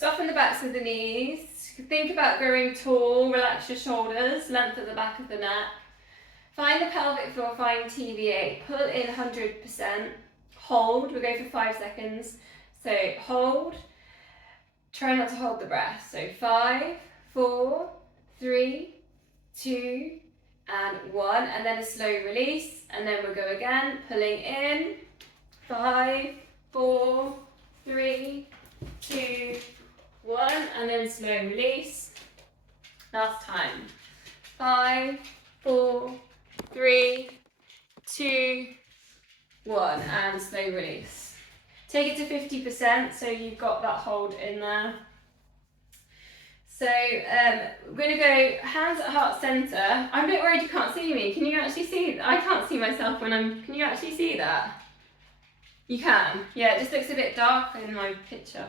Soften the backs of the knees. Think about growing tall, relax your shoulders, length at the back of the neck. Find the pelvic floor, find TVA. Pull in 100%. Hold, we'll go for 5 seconds. So hold, try not to hold the breath. So 5, 4, 3, 2, and 1. And then a slow release. And then we'll go again, pulling in. 5, 4, 3, 2, 1. And then slow release. Last time. 5, 4, 3, 2, 1, and slow release. Take it to 50% so you've got that hold in there. So we're going to go hands at heart center. I'm a bit worried you can't see me. Can you actually see? I can't see myself when I'm. Can you actually see that? You can. Yeah, it just looks a bit dark in my picture.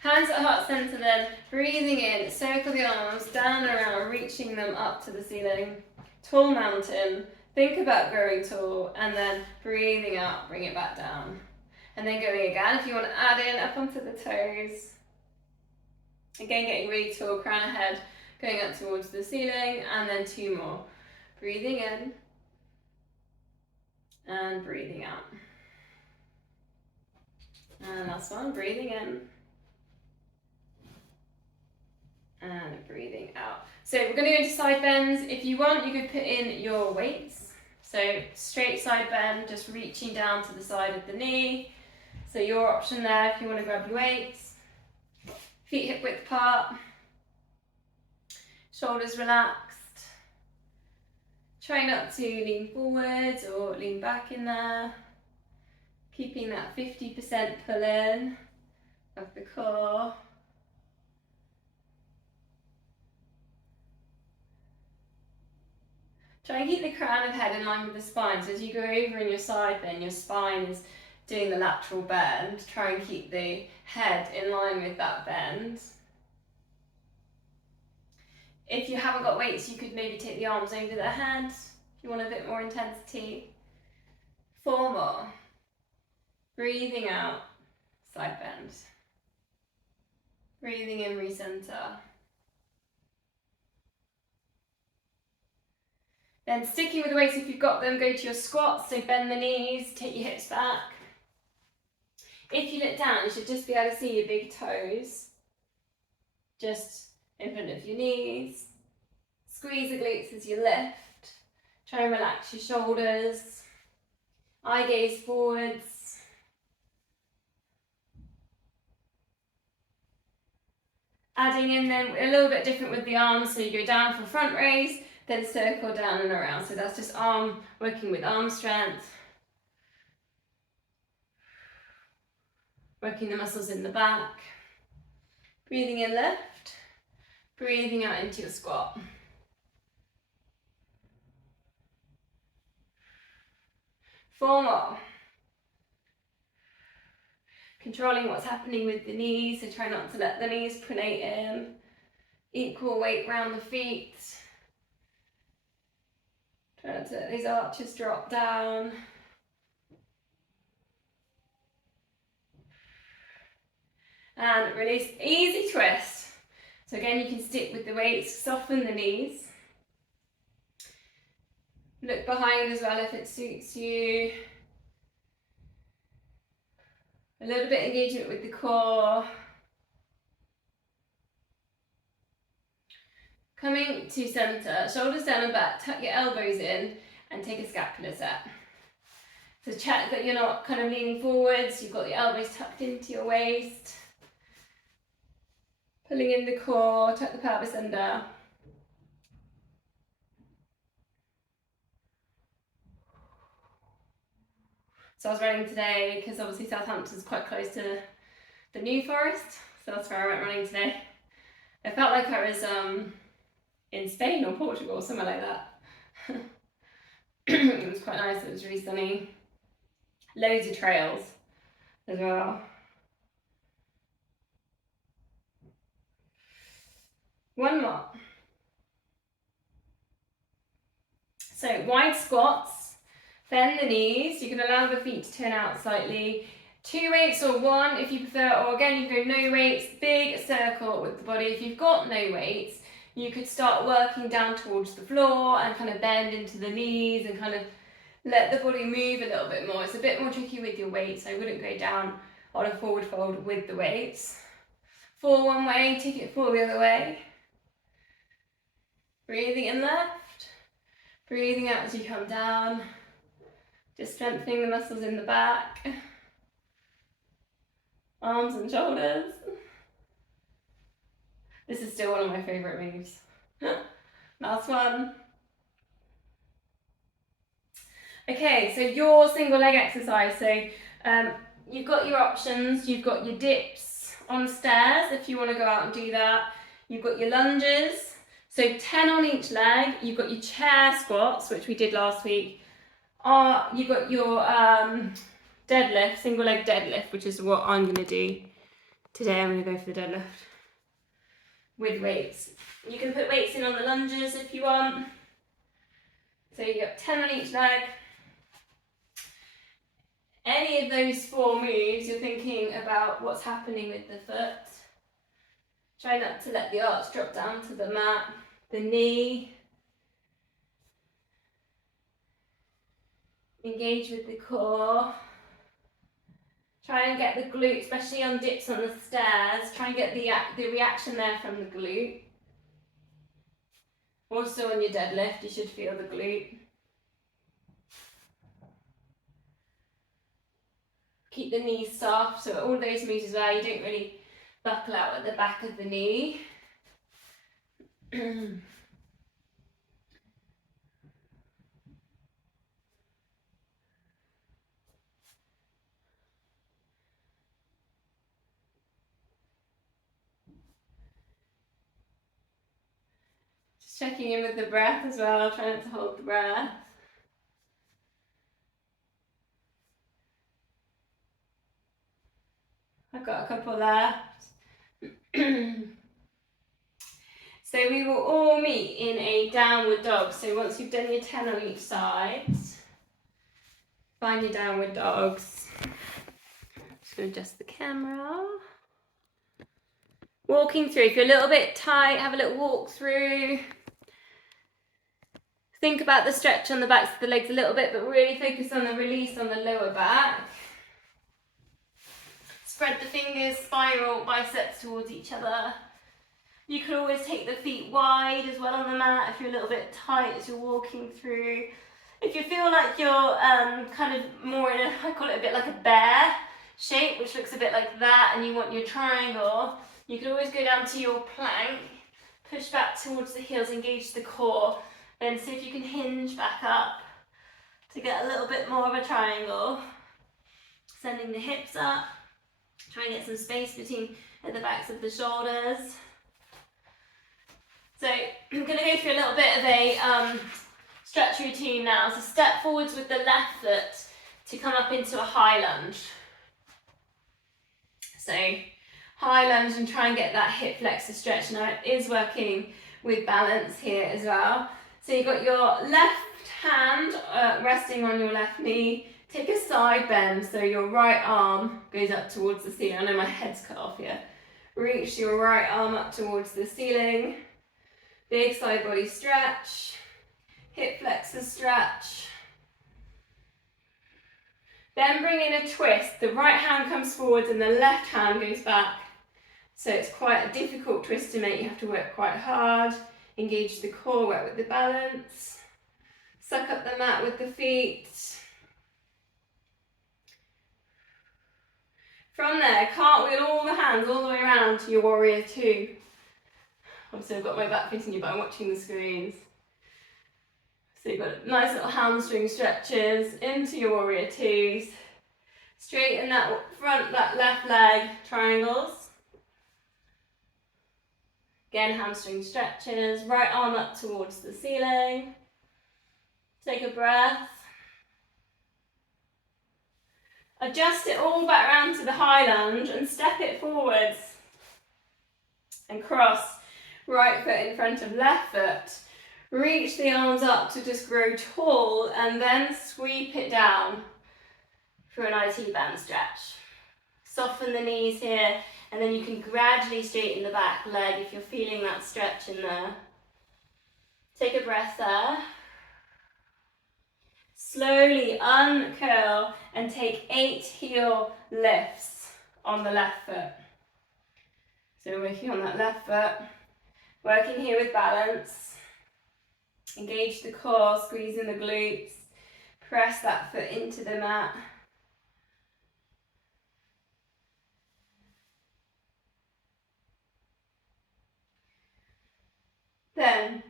Hands at heart center then. Breathing in, circle the arms down and around, reaching them up to the ceiling. Tall mountain, think about growing tall, and then breathing out, bring it back down. And then going again, if you want to add in up onto the toes. Again, getting really tall, crown of head, going up towards the ceiling, and then 2 more. Breathing in, and breathing out. And last one, breathing in, and breathing out. So we're going to go into side bends. If you want, you could put in your weights. So straight side bend, just reaching down to the side of the knee. So your option there if you want to grab your weights. Feet hip width apart. Shoulders relaxed. Try not to lean forwards or lean back in there. Keeping that 50% pull in of the core. Try and keep the crown of head in line with the spine. So as you go over in your side bend, your spine is doing the lateral bend. Try and keep the head in line with that bend. If you haven't got weights, you could maybe take the arms over the head if you want a bit more intensity. 4 more. Breathing out, side bend. Breathing in, recenter. Then sticking with the weights if you've got them, go to your squats, so bend the knees, take your hips back. If you look down, you should just be able to see your big toes, just in front of your knees. Squeeze the glutes as you lift. Try and relax your shoulders. Eye gaze forwards. Adding in then a little bit different with the arms, so you go down for front raise, then circle down and around. So that's just working with arm strength. Working the muscles in the back. Breathing in, lift. Breathing out into your squat. Four more. Controlling what's happening with the knees, so try not to let the knees pronate in. Equal weight around the feet. Try not to let these arches drop down. And release, easy twist. So again, you can stick with the weights, soften the knees. Look behind as well if it suits you. A little bit of engagement with the core. Coming to center, shoulders down and back, tuck your elbows in and take a scapular set. So check that you're not kind of leaning forwards, you've got the elbows tucked into your waist. Pulling in the core, tuck the pelvis under. So I was running today because obviously Southampton's quite close to the New Forest, so that's where I went running today. I felt like I was in Spain or Portugal, somewhere like that. It was quite nice, it was really sunny. Loads of trails as well. One more. So wide squats, bend the knees. You can allow the feet to turn out slightly. 2 weights or 1 if you prefer, or again you can go no weights, big circle with the body. If you've got no weights, you could start working down towards the floor and kind of bend into the knees and kind of let the body move a little bit more. It's a bit more tricky with your weights. I wouldn't go down on a forward fold with the weights. 4 one way, take it 4 the other way. Breathing in left, breathing out as you come down. Just strengthening the muscles in the back. Arms and shoulders. This is still one of my favourite moves. Last one. Okay, so your single leg exercise. So you've got your options, you've got your dips on stairs if you want to go out and do that. You've got your lunges, so 10 on each leg. You've got your chair squats, which we did last week. You've got your deadlift, single leg deadlift, which is what I'm going to do today. I'm going to go for the deadlift with weights. You can put weights in on the lunges if you want. So you got 10 on each leg. Any of those 4 moves, you're thinking about what's happening with the foot. Try not to let the arch drop down to the mat, the knee. Engage with the core. Try and get the glute, especially on dips on the stairs. Try and get the reaction there from the glute. Also on your deadlift, you should feel the glute. Keep the knees soft, so all those moves as well, you don't really buckle out at the back of the knee. Just checking in with the breath as well, try not to hold the breath. I've got a couple left. So we will all meet in a downward dog. So once you've done your 10 on each side, find your downward dogs. Just going to adjust the camera. Walking through. If you're a little bit tight, have a little walk through. Think about the stretch on the backs of the legs a little bit, but really focus on the release on the lower back. Spread the fingers, spiral biceps towards each other. You can always take the feet wide as well on the mat if you're a little bit tight as you're walking through. If you feel like you're kind of more in I call it a bit like a bear shape, which looks a bit like that, and you want your triangle, you can always go down to your plank, push back towards the heels, engage the core, then see if you can hinge back up to get a little bit more of a triangle. Sending the hips up. Try and get some space between at the backs of the shoulders. So I'm going to go through a little bit of a stretch routine now. So step forwards with the left foot to come up into a high lunge. So high lunge and try and get that hip flexor stretch. Now it is working with balance here as well. So you've got your left hand resting on your left knee. Take a side bend, so your right arm goes up towards the ceiling. I know my head's cut off here. Reach your right arm up towards the ceiling. Big side body stretch. Hip flexor stretch. Then bring in a twist. The right hand comes forwards and the left hand goes back. So it's quite a difficult twist to make. You have to work quite hard. Engage the core, work with the balance. Suck up the mat with the feet. From there, cartwheel all the hands all the way around to your warrior 2. Obviously I've got my back facing you, but I'm watching the screens. So you've got nice little hamstring stretches into your warrior 2s. Straighten that front, that left leg, triangles. Again, hamstring stretches, right arm up towards the ceiling. Take a breath. Adjust it all back around to the high lunge and step it forwards. And cross right foot in front of left foot. Reach the arms up to just grow tall and then sweep it down for an IT band stretch. Soften the knees here, and then you can gradually straighten the back leg if you're feeling that stretch in there. Take a breath there. Slowly uncurl and take 8 heel lifts on the left foot. So working on that left foot, working here with balance. Engage the core, squeezing the glutes. Press that foot into the mat. Then,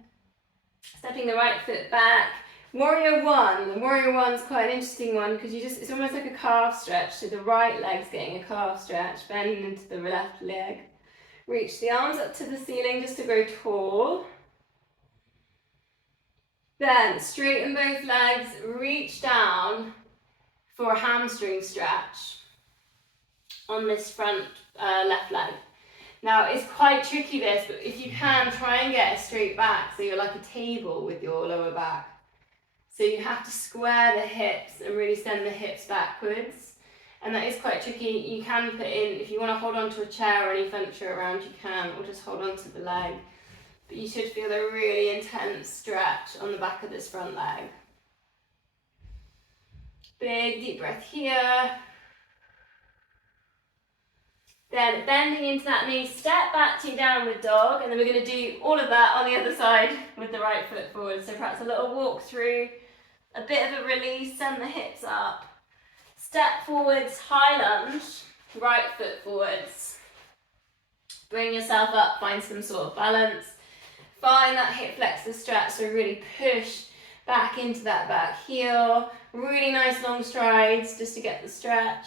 stepping the right foot back. Warrior one. The warrior one's quite an interesting one because it's almost like a calf stretch. So the right leg's getting a calf stretch, bending into the left leg. Reach the arms up to the ceiling just to grow tall. Then straighten both legs, reach down for a hamstring stretch on this front left leg. Now it's quite tricky this, but if you can, try and get a straight back so you're like a table with your lower back. So you have to square the hips and really send the hips backwards. And that is quite tricky. You can put in, if you want to hold on to a chair or any furniture around, you can, or just hold on to the leg. But you should feel a really intense stretch on the back of this front leg. Big deep breath here. Then bending into that knee, step back to downward dog, and then we're going to do all of that on the other side with the right foot forward. So perhaps a little walk through, a bit of a release, send the hips up. Step forwards, high lunge, right foot forwards. Bring yourself up, find some sort of balance. Find that hip flexor stretch, so really push back into that back heel. Really nice long strides just to get the stretch.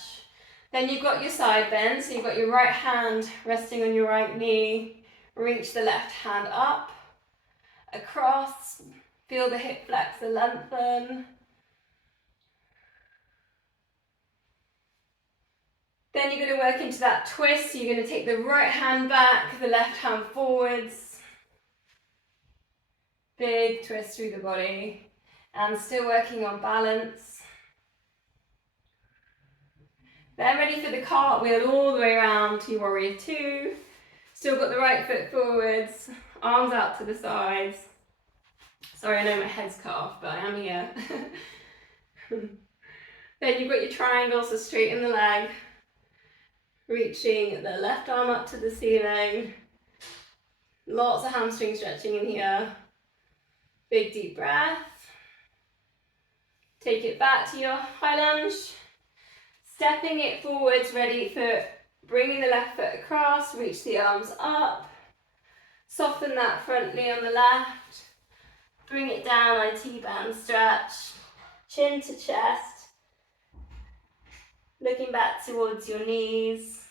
Then you've got your side bend, so you've got your right hand resting on your right knee. Reach the left hand up, across, feel the hip flexor lengthen. Then you're going to work into that twist, so you're going to take the right hand back, the left hand forwards. Big twist through the body, and still working on balance. Then ready for the cartwheel all the way around to your warrior two. Still got the right foot forwards, arms out to the sides. Sorry, I know my head's cut off, but I am here. Then you've got your triangle, so straighten the leg. Reaching the left arm up to the ceiling. Lots of hamstring stretching in here. Big deep breath. Take it back to your high lunge. Stepping it forwards, ready for bringing the left foot across, reach the arms up. Soften that front knee on the left. Bring it down, IT band stretch. Chin to chest. Looking back towards your knees.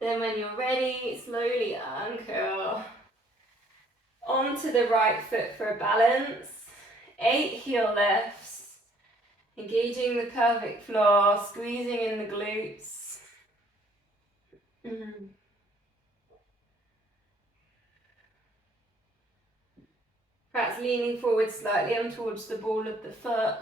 Then when you're ready, slowly uncurl. Onto the right foot for a balance. 8 heel lifts. Engaging the pelvic floor, squeezing in the glutes. Perhaps leaning forward slightly on towards the ball of the foot.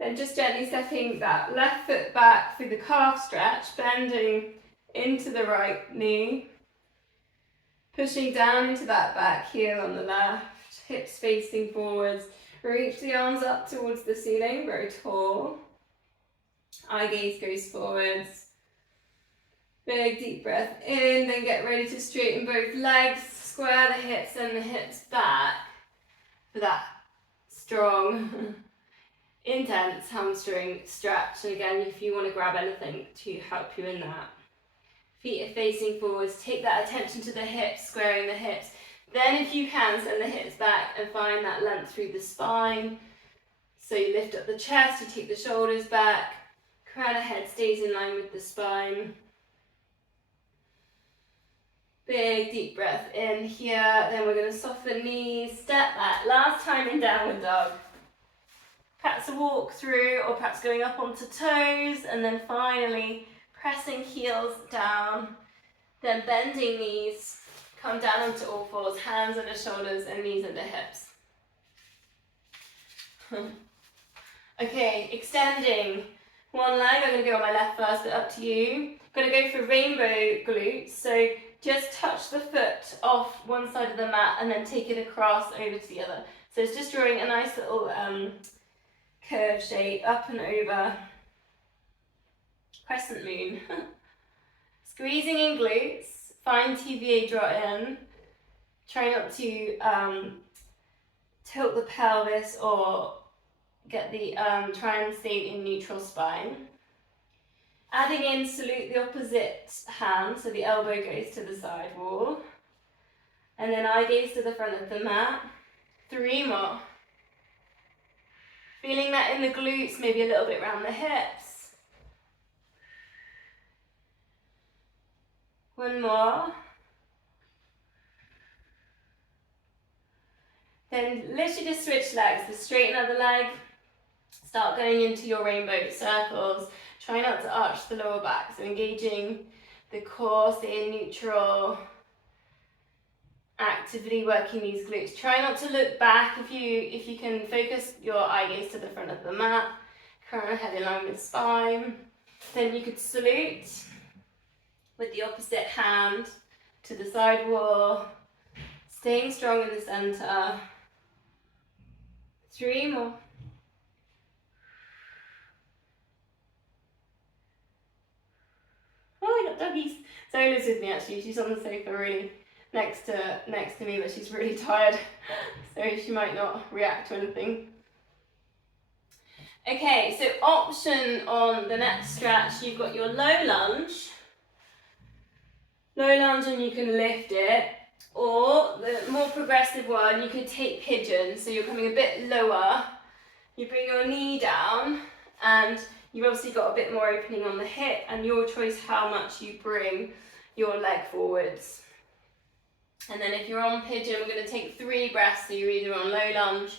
Then just gently stepping that left foot back through the calf stretch, bending into the right knee. Pushing down into that back heel on the left, hips facing forwards. Reach the arms up towards the ceiling, grow tall. Eye gaze goes forwards. Big deep breath in, then get ready to straighten both legs, square the hips and the hips back for that strong, intense hamstring stretch. And again, if you want to grab anything to help you in that. Feet are facing forwards, take that attention to the hips, squaring the hips. Then if you can, send the hips back and find that length through the spine. So you lift up the chest, you take the shoulders back, crown of head stays in line with the spine. Big deep breath in here, then we're going to soften knees, step back, last time in downward dog. Perhaps a walk through or perhaps going up onto toes and then finally pressing heels down, then bending knees, come down onto all fours, hands under shoulders and knees under hips. Okay, extending one leg. I'm going to go on my left first, but up to you. I'm going to go for rainbow glutes. So just touch the foot off one side of the mat and then take it across over to the other. So it's just drawing a nice little curve shape up and over. Crescent moon. Squeezing in glutes. Find TVA draw in. Try not to tilt the pelvis or get the, try and stay in neutral spine. Adding in, salute the opposite hand, so the elbow goes to the side wall. And then eye gaze to the front of the mat. 3 more. Feeling that in the glutes, maybe a little bit around the hips. 1 more. Then literally just switch legs, so straighten out the leg. Start going into your rainbow circles. Try not to arch the lower back, so engaging the core, stay in neutral. Actively working these glutes. Try not to look back if you can focus your eye gaze to the front of the mat. Crown head in line with spine. Then you could salute with the opposite hand to the side wall. Staying strong in the center. 3 more. Oh, I got doggies. Zola's with me actually. She's on the sofa really next to me, but she's really tired, so she might not react to anything. Okay, so option on the next stretch, you've got your low lunge. Low lunge and you can lift it, or the more progressive one, you could take pigeon, so you're coming a bit lower. You bring your knee down and you've obviously got a bit more opening on the hip, and your choice how much you bring your leg forwards. And then if you're on pigeon, we're going to take 3 breaths, so you're either on low lunge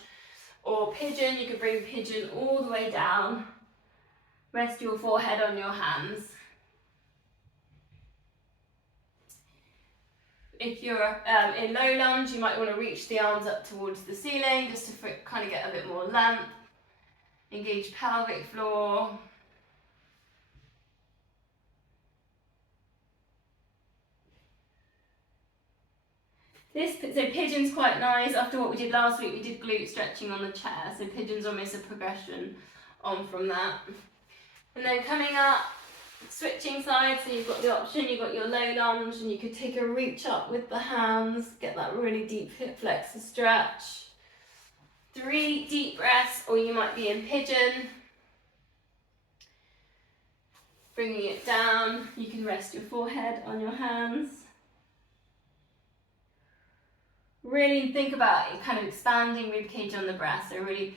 or pigeon. You could bring pigeon all the way down. Rest your forehead on your hands. If you're in low lunge, you might want to reach the arms up towards the ceiling just to kind of get a bit more length. Engage pelvic floor. So pigeon's quite nice. After what we did last week, we did glute stretching on the chair. So pigeon's almost a progression on from that. And then coming up, switching sides. So you've got the option, you've got your low lunge, and you could take a reach up with the hands. Get that really deep hip flexor stretch. 3 deep breaths, or you might be in pigeon. Bringing it down. You can rest your forehead on your hands. Really think about kind of expanding ribcage on the breath, so really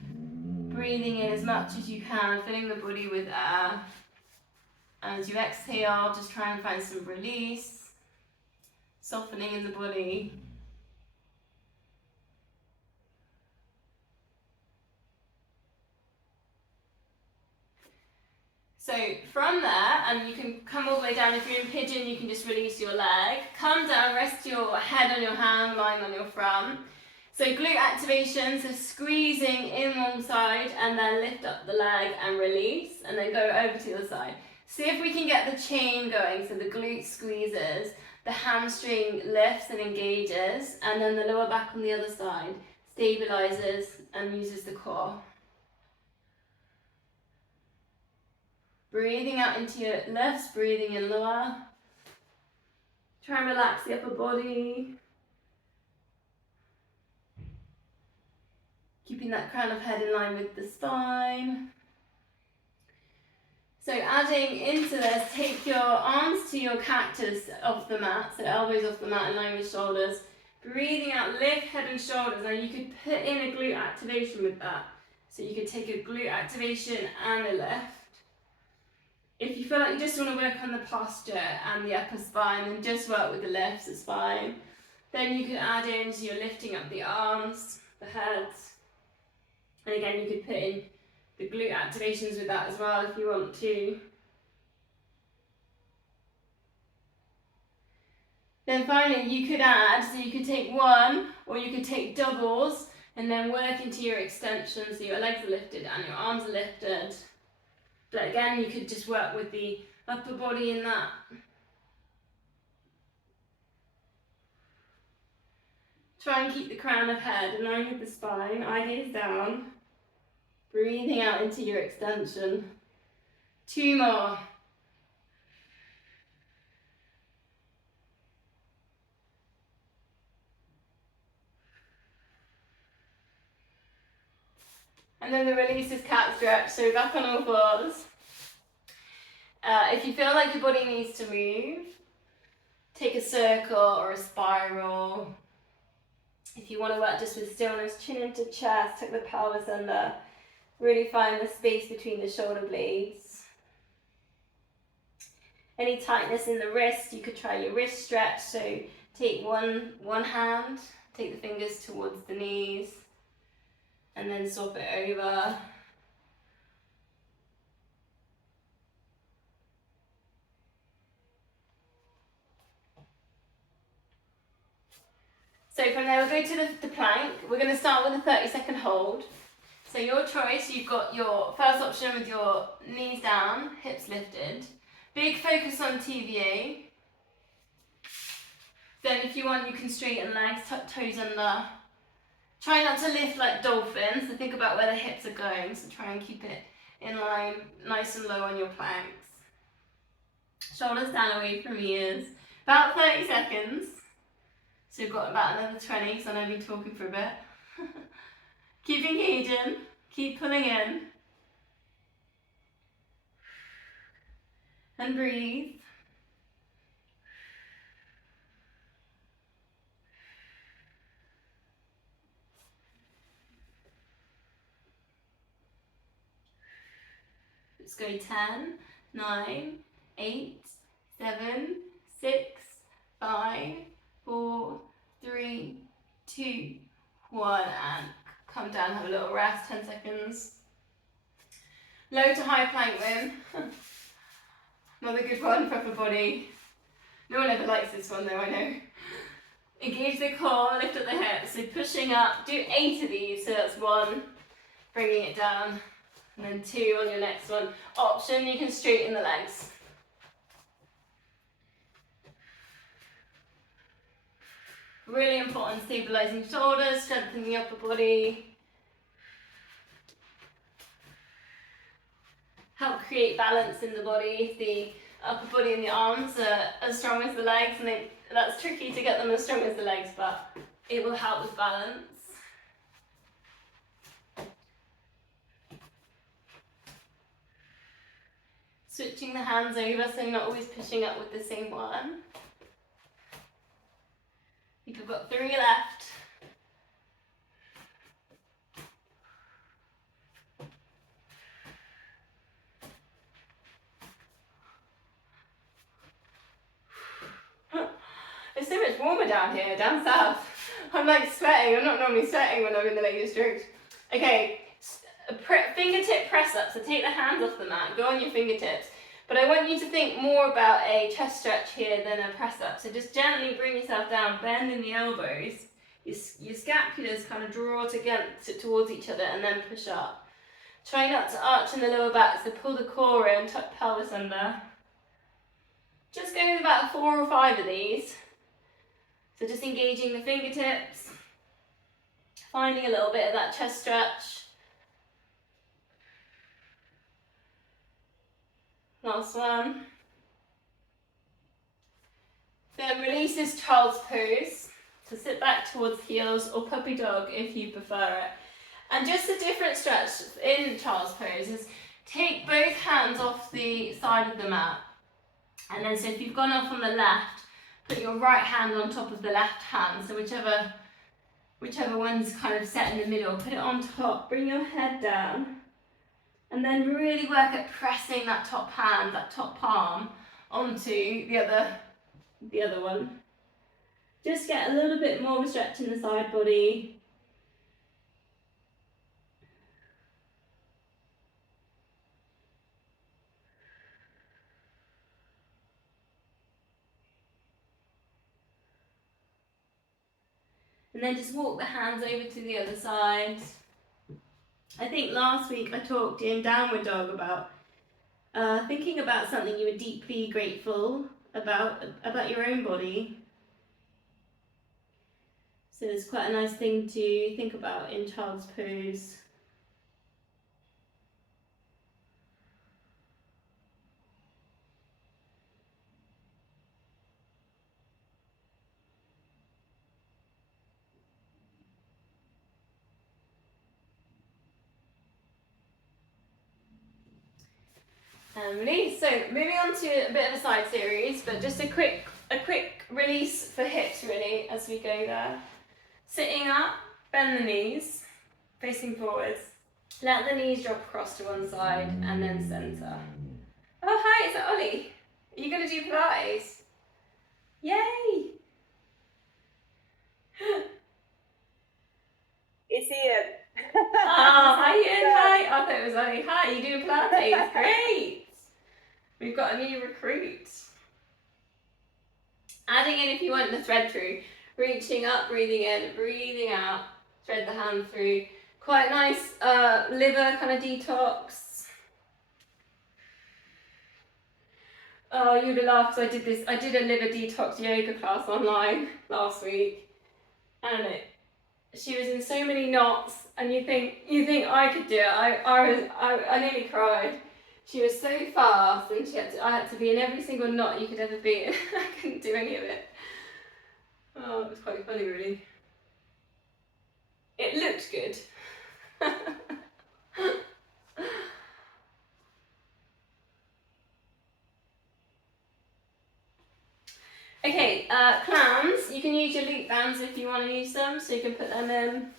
breathing in as much as you can, filling the body with air. And as you exhale, just try and find some release, softening in the body. So from there, and you can come all the way down. If you're in pigeon, you can just release your leg. Come down, rest your head on your hand, lying on your front. So glute activation, so squeezing in one side and then lift up the leg and release, and then go over to the other side. See if we can get the chain going, so the glute squeezes, the hamstring lifts and engages, and then the lower back on the other side stabilizes and uses the core. Breathing out into your lifts, breathing in lower. Try and relax the upper body. Keeping that crown of head in line with the spine. So adding into this, take your arms to your cactus off the mat, so elbows off the mat in line with shoulders. Breathing out, lift head and shoulders. Now you could put in a glute activation with that. So you could take a glute activation and a lift. If you feel like you just want to work on the posture and the upper spine, then just work with the lifts, it's fine. Then you could add in, so you're lifting up the arms, the head. And again, you could put in the glute activations with that as well if you want to. Then finally, you could add, so you could take one, or you could take doubles. And then work into your extension, so your legs are lifted and your arms are lifted. But again, you could just work with the upper body in that. Try and keep the crown of head in line with the spine, eye gaze down. Breathing out into your extension. 2 more. And then the release is cat stretch, so back on all fours. If you feel like your body needs to move, take a circle or a spiral. If you want to work just with stillness, chin into chest, tuck the pelvis under. Really find the space between the shoulder blades. Any tightness in the wrist, you could try your wrist stretch. So take one hand, take the fingers towards the knees, and then swap it over. So from there we'll go to the plank. We're going to start with a 30-second hold. So your choice, you've got your first option with your knees down, hips lifted. Big focus on TVA. Then if you want, you can straighten legs, tuck toes under. Try not to lift like dolphins, so think about where the hips are going, so try and keep it in line, nice and low on your planks. Shoulders down away from ears. About 30 seconds. So we've got about another 20, because I know I've been talking for a bit. Keep engaging, keep pulling in. And breathe. Let's go 10, 9, 8, 7, 6, 5, 4, 3, 2, 1, and come down, have a little rest, 10 seconds. Low to high plank then. Another good one for upper body. No one ever likes this one though, I know. Engage the core, lift up the hips. So pushing up, do 8 of these, so that's 1, bringing it down, and then 2 on your next one. Option, you can straighten the legs. Really important, stabilizing shoulders, strengthening the upper body. Help create balance in the body. If the upper body and the arms are as strong as the legs, and that's tricky to get them as strong as the legs, but it will help with balance. Switching the hands over, so not always pushing up with the same one. I think I've got 3 left. It's so much warmer down here, down south. I'm like sweating. I'm not normally sweating when I'm in the Lake District. Okay, fingertip press up. So take the hands off the mat, go on your fingertips. But I want you to think more about a chest stretch here than a press up. So just gently bring yourself down, bend in the elbows. Your scapulars kind of draw towards each other and then push up. Try not to arch in the lower back, so pull the core in, tuck pelvis under. Just go with about 4 or 5 of these. So just engaging the fingertips, finding a little bit of that chest stretch. Last one. Then release this child's pose. So sit back towards heels or puppy dog if you prefer it. And just a different stretch in child's pose is take both hands off the side of the mat. And then so if you've gone off on the left, put your right hand on top of the left hand. So whichever one's kind of set in the middle, put it on top, bring your head down. And then really work at pressing that top hand, that top palm, onto the other one. Just get a little bit more of a stretch in the side body. And then just walk the hands over to the other side. I think last week I talked in Downward Dog about thinking about something you were deeply grateful about your own body. So it's quite a nice thing to think about in child's pose. And release. So moving on to a bit of a side series, but just a quick release for hips really as we go there. Sitting up, bend the knees, facing forwards. Let the knees drop across to one side and then centre. Oh hi, is that Ollie? Are you going to do Pilates? Yay! It's Ian. Oh, hi Ian, hi. I thought it was Ollie. Hi, you doing Pilates? Great! We've got a new recruit. Adding in if you want the thread through. Reaching up, breathing in, breathing out. Thread the hand through. Quite nice liver kind of detox. Oh, you'd have laughed because I did a liver detox yoga class online last week. And she was in so many knots, and you think I could do it. I nearly cried. She was so fast, and I had to be in every single knot you could ever be in. I couldn't do any of it. Oh, it was quite funny, really. It looked good. Okay, clams. You can use your loop bands if you want to use them, so you can put them in.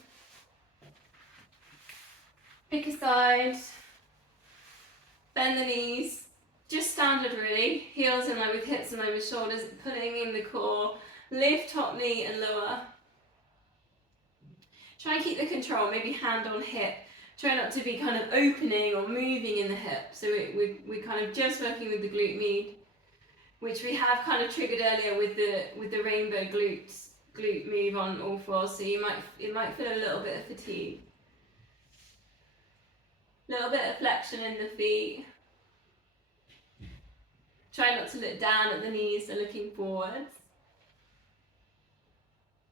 Pick a side. Bend the knees. Just standard really. Heels in line with hips in line with shoulders. Putting in the core. Lift top knee and lower. Try and keep the control. Maybe hand on hip. Try not to be kind of opening or moving in the hip. So we're kind of just working with the glute med, which we have kind of triggered earlier with the rainbow glute move on all fours. So it might feel a little bit of fatigue. Little bit of flexion in the feet. Try not to look down at the knees, so looking forwards.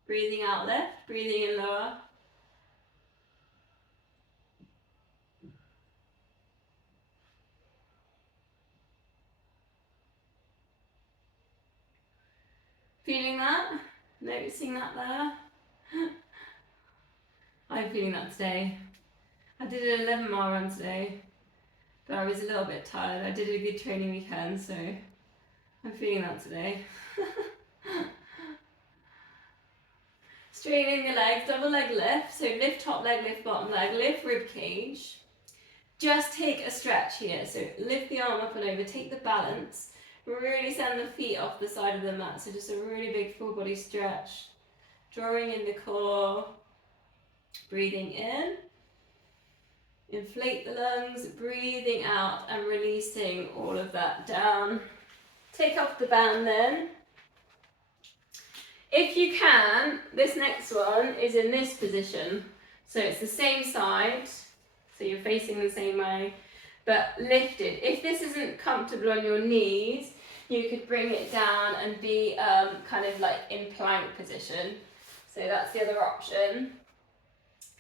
Breathing out lift, breathing in lower. Feeling that? Noticing that there? I'm feeling that today. I did an 11-mile run today, but I was a little bit tired. I did a good training weekend, so I'm feeling that today. Straightening the legs, double leg lift. So lift top leg, lift bottom leg, lift rib cage. Just take a stretch here. So lift the arm up and over, take the balance. Really send the feet off the side of the mat. So just a really big full body stretch. Drawing in the core. Breathing in. Inflate the lungs, breathing out and releasing all of that down. Take off the band then. If you can, this next one is in this position. So it's the same side, so you're facing the same way, but lifted. If this isn't comfortable on your knees, you could bring it down and be kind of like in plank position. So that's the other option.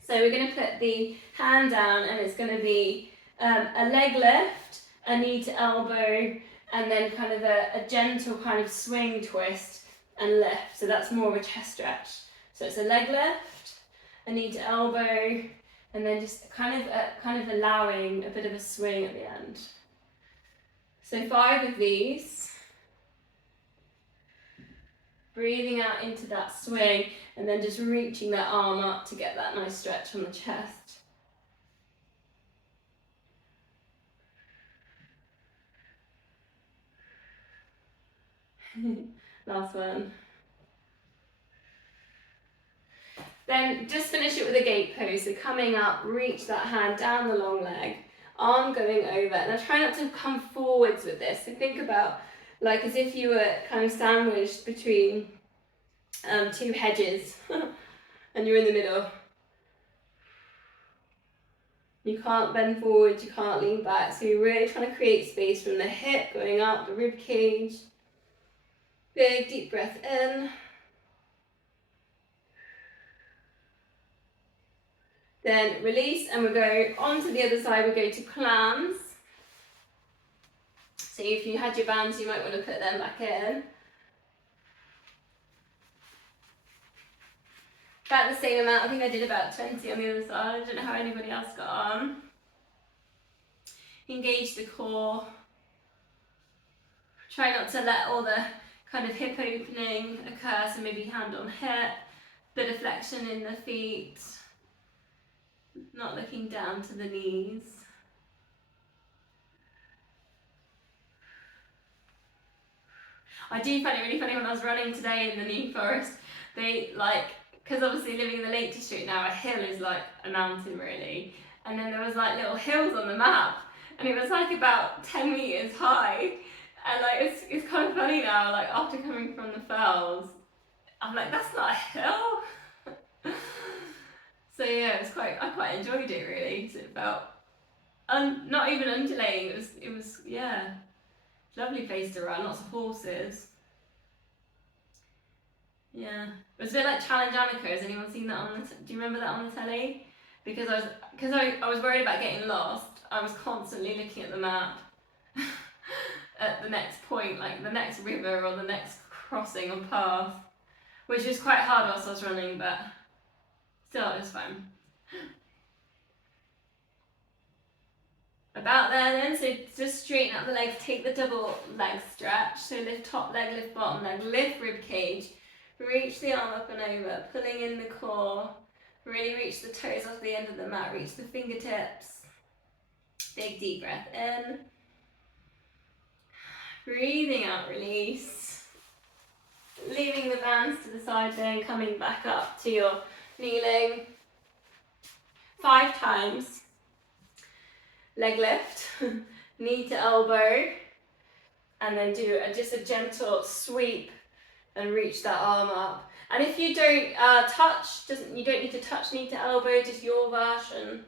So we're going to put the hand down and it's going to be a leg lift, a knee to elbow, and then kind of a gentle kind of swing twist and lift. So that's more of a chest stretch. So it's a leg lift, a knee to elbow, and then just kind of allowing a bit of a swing at the end. So 5 of these. Breathing out into that swing and then just reaching that arm up to get that nice stretch on the chest. Last one. Then just finish it with a gate pose. So coming up, reach that hand down the long leg, arm going over. Now try not to come forwards with this. So think about like as if you were kind of sandwiched between 2 hedges. and you're in the middle. You can't bend forward, you can't lean back, so you're really trying to create space from the hip going up the rib cage. Big deep breath in. Then release, and we'll go on to the other side. We go to clams. So if you had your bands, you might want to put them back in. About the same amount. I think I did about 20 on the other side. I don't know how anybody else got on. Engage the core. Try not to let all the kind of hip opening occur, so maybe hand on hip, bit of flexion in the feet, not looking down to the knees. I do find it really funny when I was running today in the New Forest, because obviously living in the Lake District now, a hill is like a mountain really, and then there was like little hills on the map, and it was like about 10 metres high, and like it's kind of funny now, like after coming from the fells, I'm like, that's not a hill. So yeah, I quite enjoyed it really, because it felt not even undulating. It was yeah, lovely place to run, lots of horses. Yeah, it was a bit like Challenge Annika. Has anyone seen that on the? Do you remember that on the telly? Because I was worried about getting lost. I was constantly looking at the map at the next point, like the next river or the next crossing or path, which was quite hard whilst I was running, but still it was fun. About there then, so just straighten up the legs, take the double leg stretch, so lift top leg, lift bottom leg, lift rib cage, reach the arm up and over, pulling in the core, really reach the toes off the end of the mat, reach the fingertips, big deep breath in, breathing out, release, leaving the bands to the side then, coming back up to your kneeling, 5 times. Leg lift, knee to elbow, and then do just a gentle sweep and reach that arm up. And if you don't you don't need to touch knee to elbow, just your version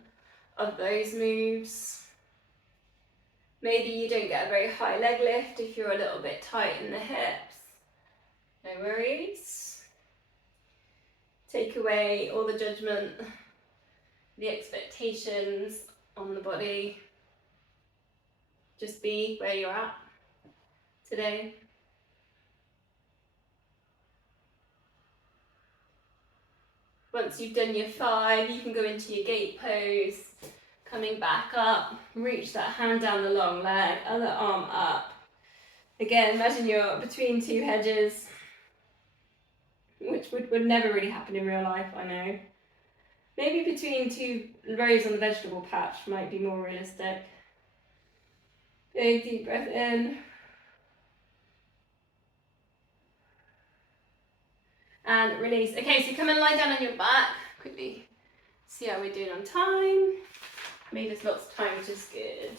of those moves. Maybe you don't get a very high leg lift if you're a little bit tight in the hips. No worries. Take away all the judgment, the expectations on the body. Just be where you're at today. Once you've done your 5, you can go into your gate pose, coming back up, reach that hand down the long leg, other arm up. Again, imagine you're between 2 hedges, which would never really happen in real life, I know. Maybe between 2 rows on the vegetable patch might be more realistic. Big deep breath in. And release. Okay, so come and lie down on your back. Quickly see how we're doing on time. Made us lots of time, which is good.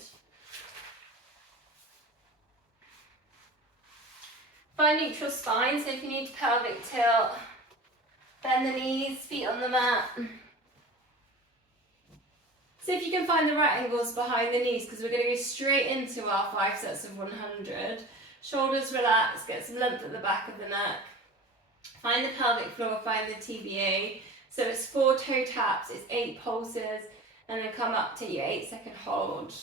Find neutral spine, so if you need to pelvic tilt, bend the knees, feet on the mat. See if you can find the right angles behind the knees, because we're going to go straight into our 5 sets of 100. Shoulders relax, get some length at the back of the neck. Find the pelvic floor, find the TBA. So it's 4 toe taps, it's 8 pulses, and then come up to your 8-second hold.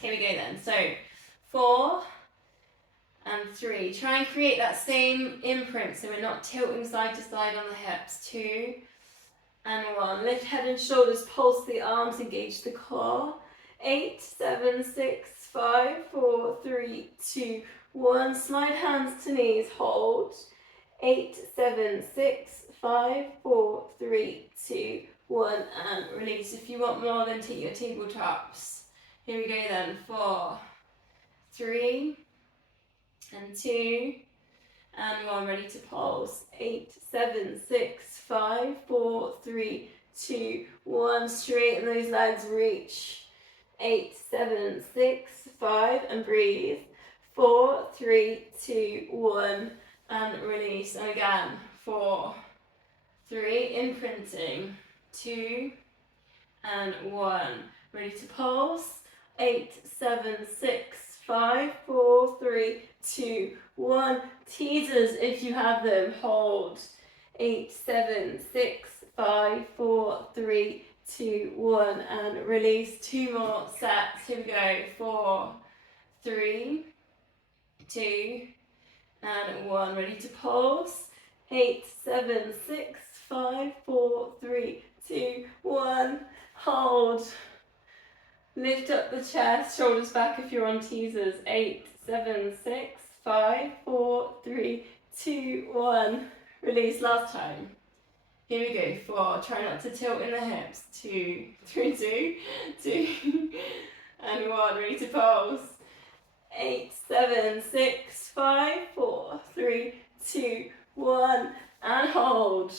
Here we go then. So 4 and 3. Try and create that same imprint so we're not tilting side to side on the hips. 2 and 1. Lift head and shoulders, pulse the arms, engage the core. 8, 7, 6, 5, 4, 3, 2, 1. Slide hands to knees, hold. 8, 7, 6, 5, 4, 3, 2, 1, and release. If you want more, then take your tabletops. Here we go then. 4, 3, and 2, and 1. Ready to pulse. 8, 7, 6, 5, 4, 3, 2, 1. Straighten those legs, reach. 8, 7, 6, 5, and breathe. 4, 3, 2, 1, and release. And again, 4, 3, imprinting, 2 and 1. Ready to pulse. 8, 7, 6, 5, 4, 3, 2, 1. Teasers if you have them. Hold. 8, 7, 6, 5, 4, 3, 2, 1. And release. 2 more sets. Here we go. 4, 3, 2, and 1. Ready to pulse. 8, 7, 6, 5, 4, 3, 2, 1. Hold. Lift up the chest, shoulders back if you're on teasers. 8, 7, 6, 5, 4, 3, 2, 1. Release. Last time. Here we go. 4. Try not to tilt in the hips. 2, 3, 2, 2, and 1. Ready to pulse. 8, 7, 6, 5, 4, 3, 2, 1. And hold.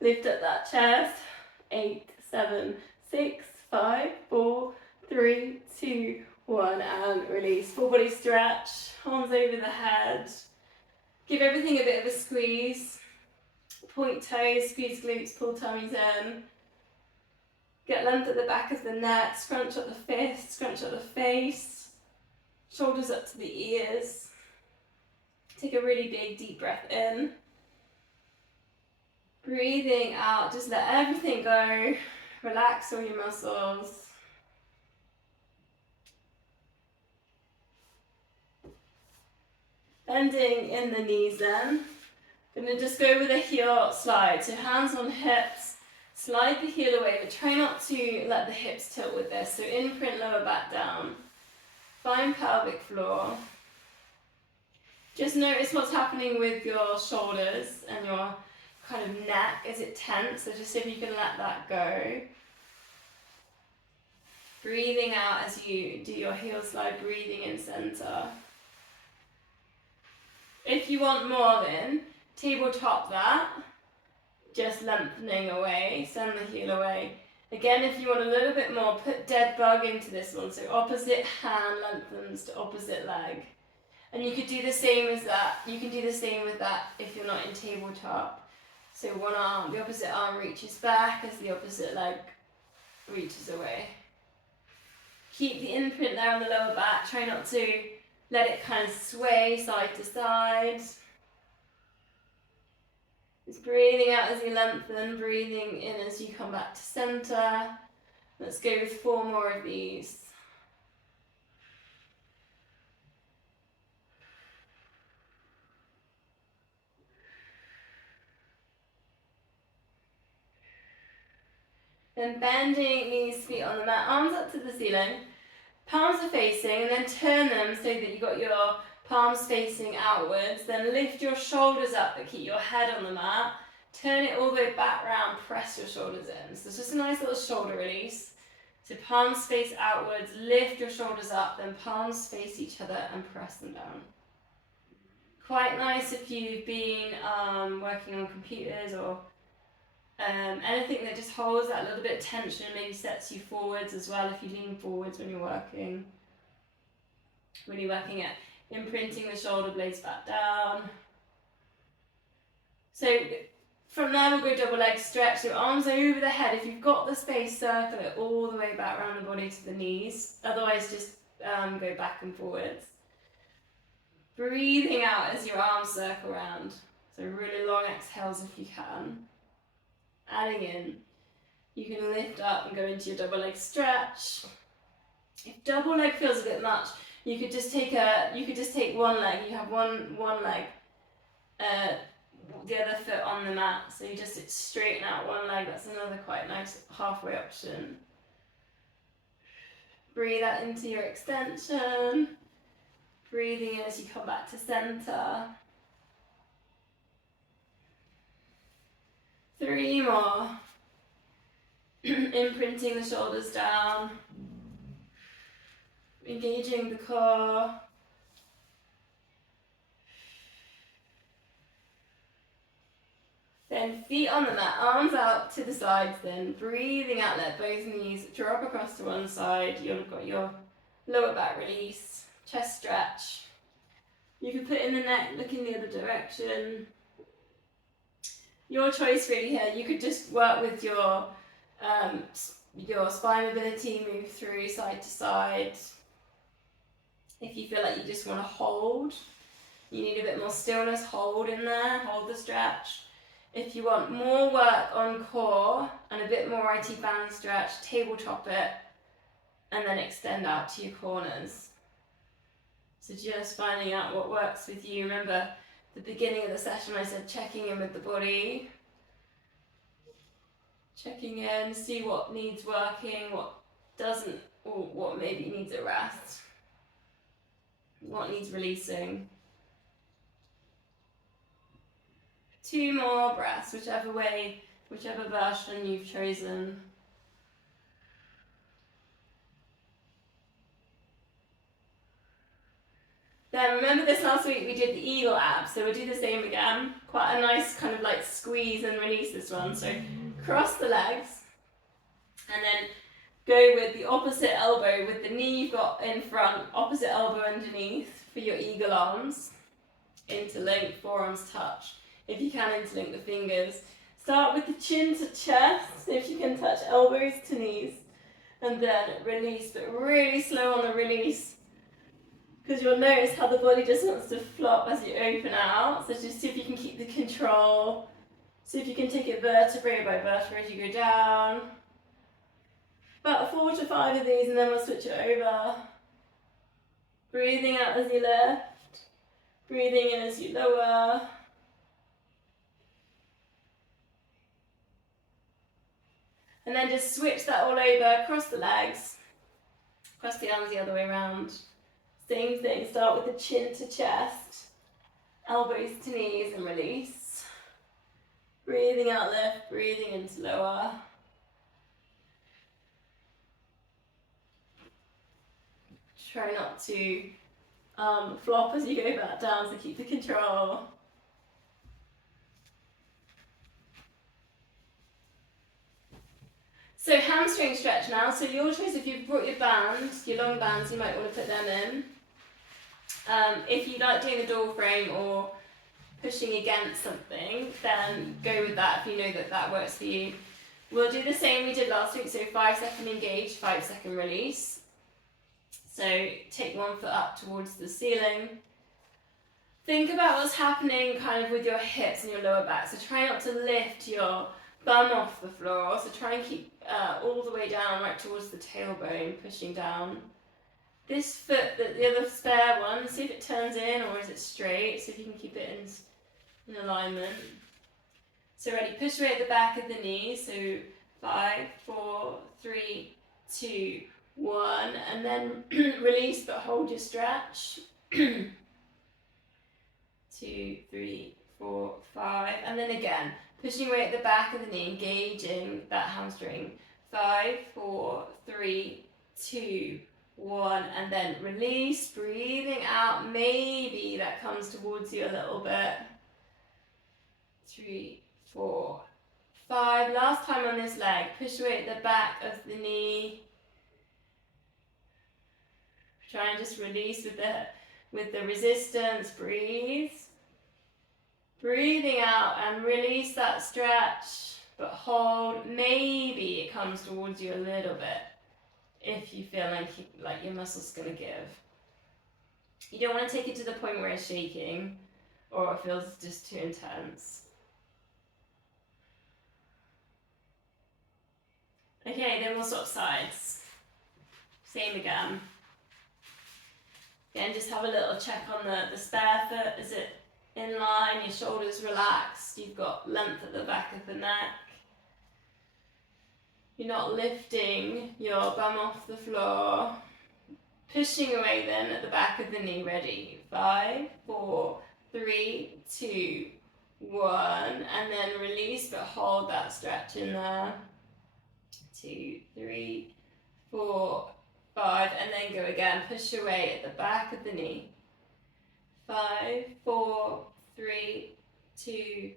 Lift up that chest. 8, 7, 6, 5, 4, 3, 2, 1, and release. Full body stretch, arms over the head. Give everything a bit of a squeeze. Point toes, squeeze glutes, pull tummies in. Get length at the back of the neck, scrunch up the fists, scrunch up the face. Shoulders up to the ears. Take a really big deep breath in. Breathing out, just let everything go. Relax all your muscles. Bending in the knees then. Gonna just go with a heel slide. So hands on hips, slide the heel away, but try not to let the hips tilt with this. So imprint lower back down. Find pelvic floor. Just notice what's happening with your shoulders and your kind of neck. Is it tense? So just see if you can let that go. Breathing out as you do your heel slide, breathing in center. If you want more then, tabletop that, just lengthening away, send the heel away. Again, if you want a little bit more, put dead bug into this one, so opposite hand lengthens to opposite leg. And you could do the same as that, you can do the same with that if you're not in tabletop. So one arm, the opposite arm reaches back as the opposite leg reaches away. Keep the imprint there on the lower back, try not to let it kind of sway side to side. Just breathing out as you lengthen, breathing in as you come back to center. Let's go with 4 more of these. Then bending knees, feet on the mat, arms up to the ceiling. Palms are facing, and then turn them so that you've got your palms facing outwards. Then lift your shoulders up but keep your head on the mat. Turn it all the way back round, press your shoulders in. So it's just a nice little shoulder release. So palms face outwards, lift your shoulders up, then palms face each other and press them down. Quite nice if you've been working on computers or anything that just holds that little bit of tension, maybe sets you forwards as well if you lean forwards when you're working. When you're working at imprinting the shoulder blades back down. So from there we'll go double leg stretch, so arms over the head. If you've got the space, circle it all the way back around the body to the knees. Otherwise just go back and forwards. Breathing out as your arms circle around. So really long exhales if you can. Adding in, you can lift up and go into your double leg stretch. If double leg feels a bit much, you could just take one leg. You have one leg, the other foot on the mat. So you just straighten out one leg. That's another quite nice halfway option. Breathe out into your extension. Breathing in as you come back to center. 3 more. Imprinting the shoulders down. Engaging the core. Then feet on the mat, arms out to the sides then. Breathing out, let both knees drop across to one side. You've got your lower back release, chest stretch. You can put in the neck, look in the other direction. Your choice really here. You could just work with your spine mobility, move through side to side. If you feel like you just want to hold, you need a bit more stillness, hold in there, hold the stretch. If you want more work on core and a bit more IT band stretch, tabletop it and then extend out to your corners. So just finding out what works with you. Remember the beginning of the session I said checking in with the body. Checking in, see what needs working, what doesn't, or what maybe needs a rest. What needs releasing. 2 more breaths, whichever way, whichever version you've chosen. Then remember this last week we did the eagle abs, so we'll do the same again. Quite a nice kind of like squeeze and release this one. So cross the legs and then go with the opposite elbow with the knee you've got in front, opposite elbow underneath for your eagle arms. Interlink, forearms touch. If you can, interlink the fingers. Start with the chin to chest, if you can touch elbows to knees. And then release, but really slow on the release. Because you'll notice how the body just wants to flop as you open out. So just see if you can keep the control. See if you can take it vertebrae by vertebrae as you go down. About 4 to 5 of these and then we'll switch it over. Breathing out as you lift. Breathing in as you lower. And then just switch that all over, cross the legs, cross the arms the other way around. Same thing, start with the chin to chest, elbows to knees and release. Breathing out, lift, breathing into lower. Try not to flop as you go back down, so keep the control. So hamstring stretch now. So your choice, if you've brought your bands, your long bands, you might want to put them in. If you like doing the door frame or pushing against something, then go with that if you know that that works for you. We'll do the same we did last week, so 5 second engage, 5 second release. So take one foot up towards the ceiling. Think about what's happening kind of with your hips and your lower back. So try not to lift your bum off the floor. So try and keep all the way down, right towards the tailbone, pushing down. This foot, the other spare one, see if it turns in or is it straight. See if you can keep it in alignment. So ready, push away at the back of the knee. So 5, 4, 3, 2, 1, and then release but hold your stretch. 2, 3, 4, 5, and then again, pushing away at the back of the knee, engaging that hamstring. 5, 4, 3, 2, 1, and then release, breathing out. Maybe that comes towards you a little bit. 3, 4, 5. Last time on this leg, push away at the back of the knee. Try and just release with the resistance. Breathe. Breathing out and release that stretch, but hold. Maybe it comes towards you a little bit if you feel like your muscle's going to give. You don't want to take it to the point where it's shaking or it feels just too intense. Okay, then we'll swap sides. Same again. Again, just have a little check on the spare foot. Is it in line? Your shoulders relaxed. You've got length at the back of the neck. You're not lifting your bum off the floor. Pushing away then at the back of the knee. Ready? 5, 4, 3, 2, 1. And then release, but hold that stretch in there. 2, 3, 4, 5, and then go again. Push away at the back of the knee. 5, 4, 3, 2,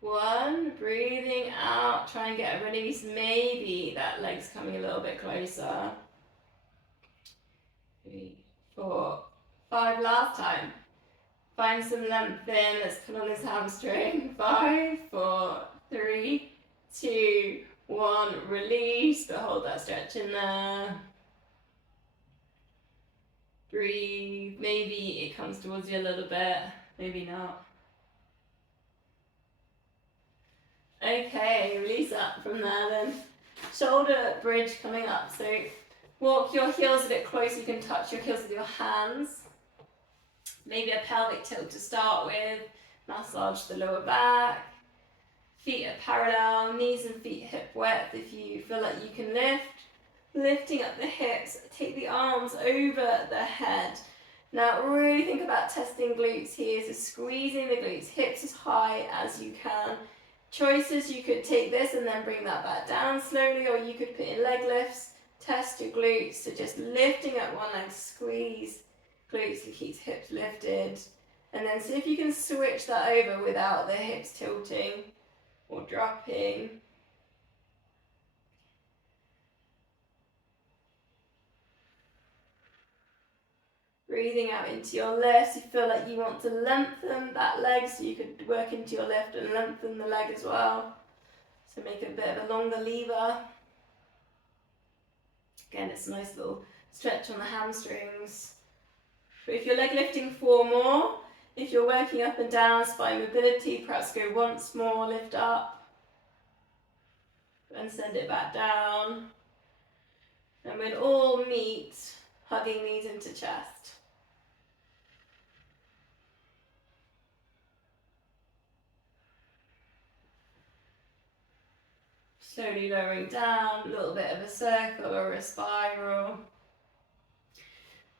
1. Breathing out. Try and get a release. Maybe that leg's coming a little bit closer. 3, 4, 5. Last time. Find some length in. Let's pull on this hamstring. 5, 4, 3, 2, 1. Release, but hold that stretch in there. Breathe. Maybe it comes towards you a little bit, maybe not. Okay, release up from there then. Shoulder bridge coming up. So walk your heels a bit closer. You can touch your heels with your hands. Maybe a pelvic tilt to start with. Massage the lower back. Feet are parallel, knees and feet hip width if you feel like you can lift. Lifting up the hips, take the arms over the head. Now really think about testing glutes here, so squeezing the glutes, hips as high as you can. Choices, you could take this and then bring that back down slowly, or you could put in leg lifts, test your glutes, so just lifting up one leg, squeeze glutes to keep hips lifted. And then see if you can switch that over without the hips tilting or dropping. Breathing out into your lifts. You feel like you want to lengthen that leg, so you could work into your lift and lengthen the leg as well. So make a bit of a longer lever. Again, it's a nice little stretch on the hamstrings. But if you're leg lifting 4 more, if you're working up and down, spine mobility, perhaps go once more, lift up, and send it back down. And we'll all meet, hugging knees into chest. Slowly lowering down, a little bit of a circle or a spiral.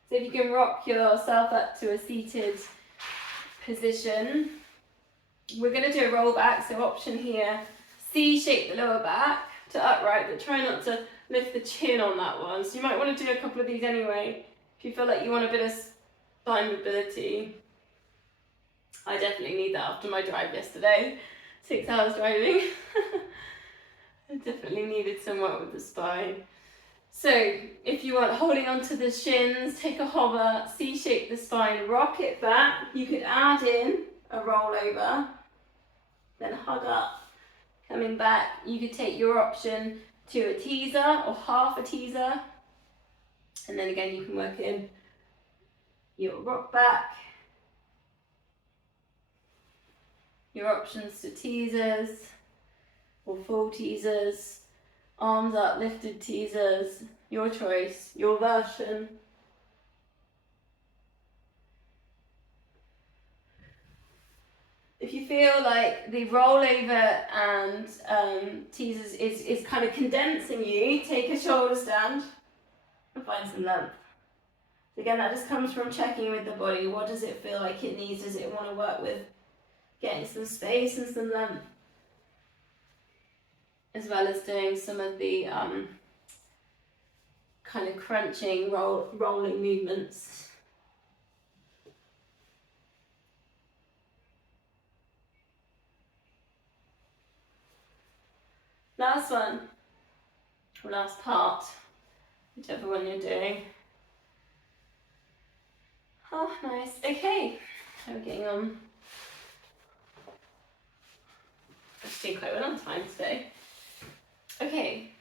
So if you can rock yourself up to a seated position, we're going to do a roll back. So option here, C-shape the lower back to upright, but try not to lift the chin on that one. So you might want to do a couple of these anyway, if you feel like you want a bit of spine mobility. I definitely need that after my drive yesterday, 6 hours driving. I definitely needed some work with the spine. So if you want, holding onto the shins, take a hover, C-shape the spine, rock it back. You could add in a rollover, then hug up, coming back. You could take your option to a teaser or half a teaser. And then again, you can work in your rock back. Your options to teasers or full teasers, arms up, lifted teasers, your choice, your version. If you feel like the rollover and teasers is kind of condensing you, take a shoulder stand and find some length. Again, that just comes from checking with the body. What does it feel like it needs? Does it want to work with getting some space and some length? As well as doing some of the kind of crunching, rolling movements. Last one, or last part, whichever one you're doing. Oh, nice. Okay, how are we getting on? I'm doing quite well on time today. Okay,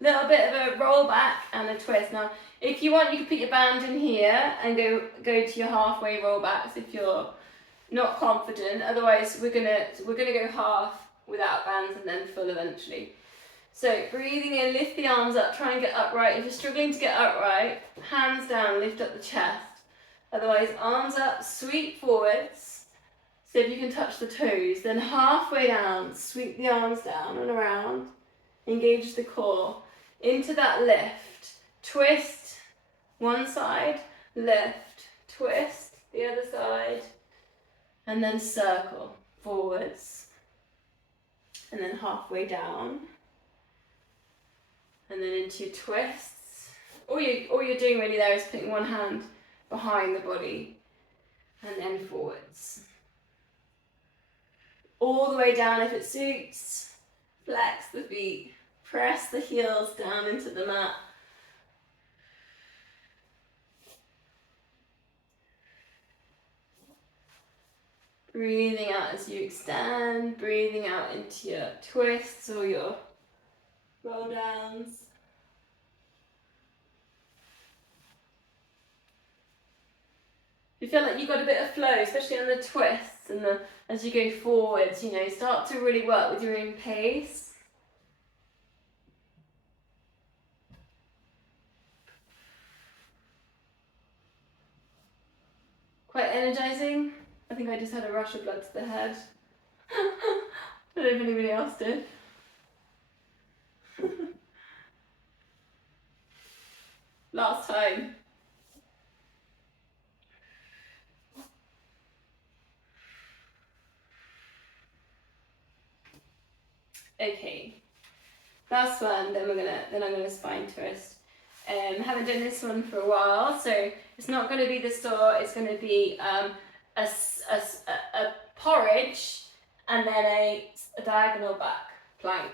little bit of a roll back and a twist. Now, if you want, you can put your band in here and go to your halfway roll backs if you're not confident. Otherwise, we're gonna go half without bands and then full eventually. So breathing in, lift the arms up, try and get upright. If you're struggling to get upright, hands down, lift up the chest. Otherwise, arms up, sweep forwards. So if you can touch the toes, then halfway down, sweep the arms down and around. Engage the core into that lift, twist one side, lift, twist the other side, and then circle forwards, and then halfway down, and then into twists. All you're doing really there is putting one hand behind the body, and then forwards. All the way down if it suits. Flex the feet, press the heels down into the mat. Breathing out as you extend, breathing out into your twists or your roll downs. You feel like you've got a bit of flow, especially on the twists and as you go forwards, you know, start to really work with your own pace. Quite energizing. I think I just had a rush of blood to the head. I don't know if anybody else did. Last time. Okay. Last one, then I'm gonna spine twist. Haven't done this one for a while, so it's not going to be the store. It's going to be a porridge and then a diagonal back plank.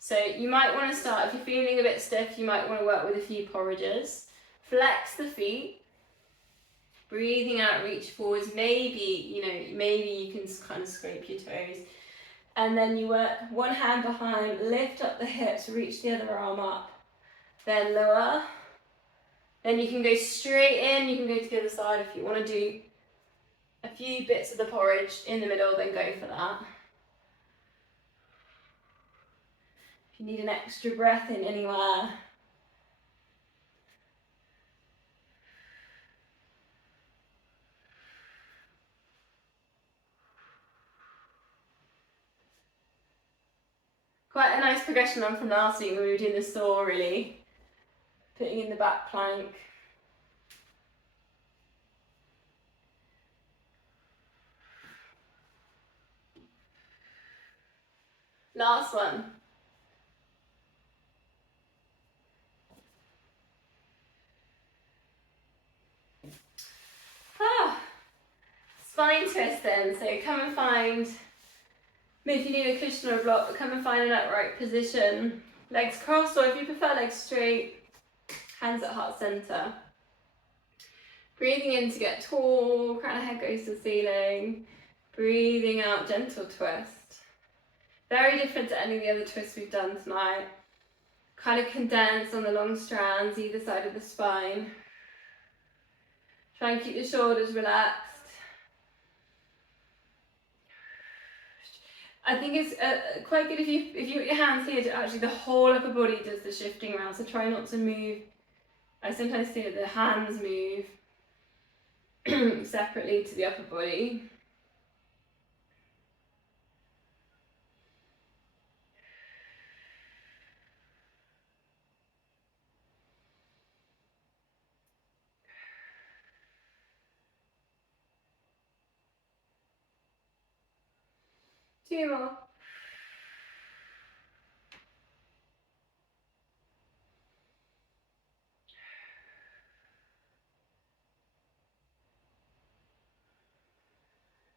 So you might want to start, if you're feeling a bit stiff, you might want to work with a few porridges. Flex the feet, breathing out, reach forwards. Maybe you can kind of scrape your toes. And then you work one hand behind, lift up the hips, reach the other arm up, then lower. Then you can go straight in, you can go to the other side if you want to do a few bits of the porridge in the middle, then go for that. If you need an extra breath in anywhere. Quite a nice progression on from last week when we were doing the saw, really. Putting in the back plank. Last one. Spine twist then, so come and find, maybe you need a cushion or a block, but come and find an upright position. Legs crossed, or if you prefer legs straight, hands at heart center. Breathing in to get tall, crown of head goes to the ceiling. Breathing out, gentle twist. Very different to any of the other twists we've done tonight. Kind of condensed on the long strands, either side of the spine. Try and keep the shoulders relaxed. I think it's quite good if you put your hands here, to actually the whole upper body does the shifting around, so try not to move. I sometimes see that the hands move separately to the upper body. Two more.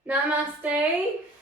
Namaste.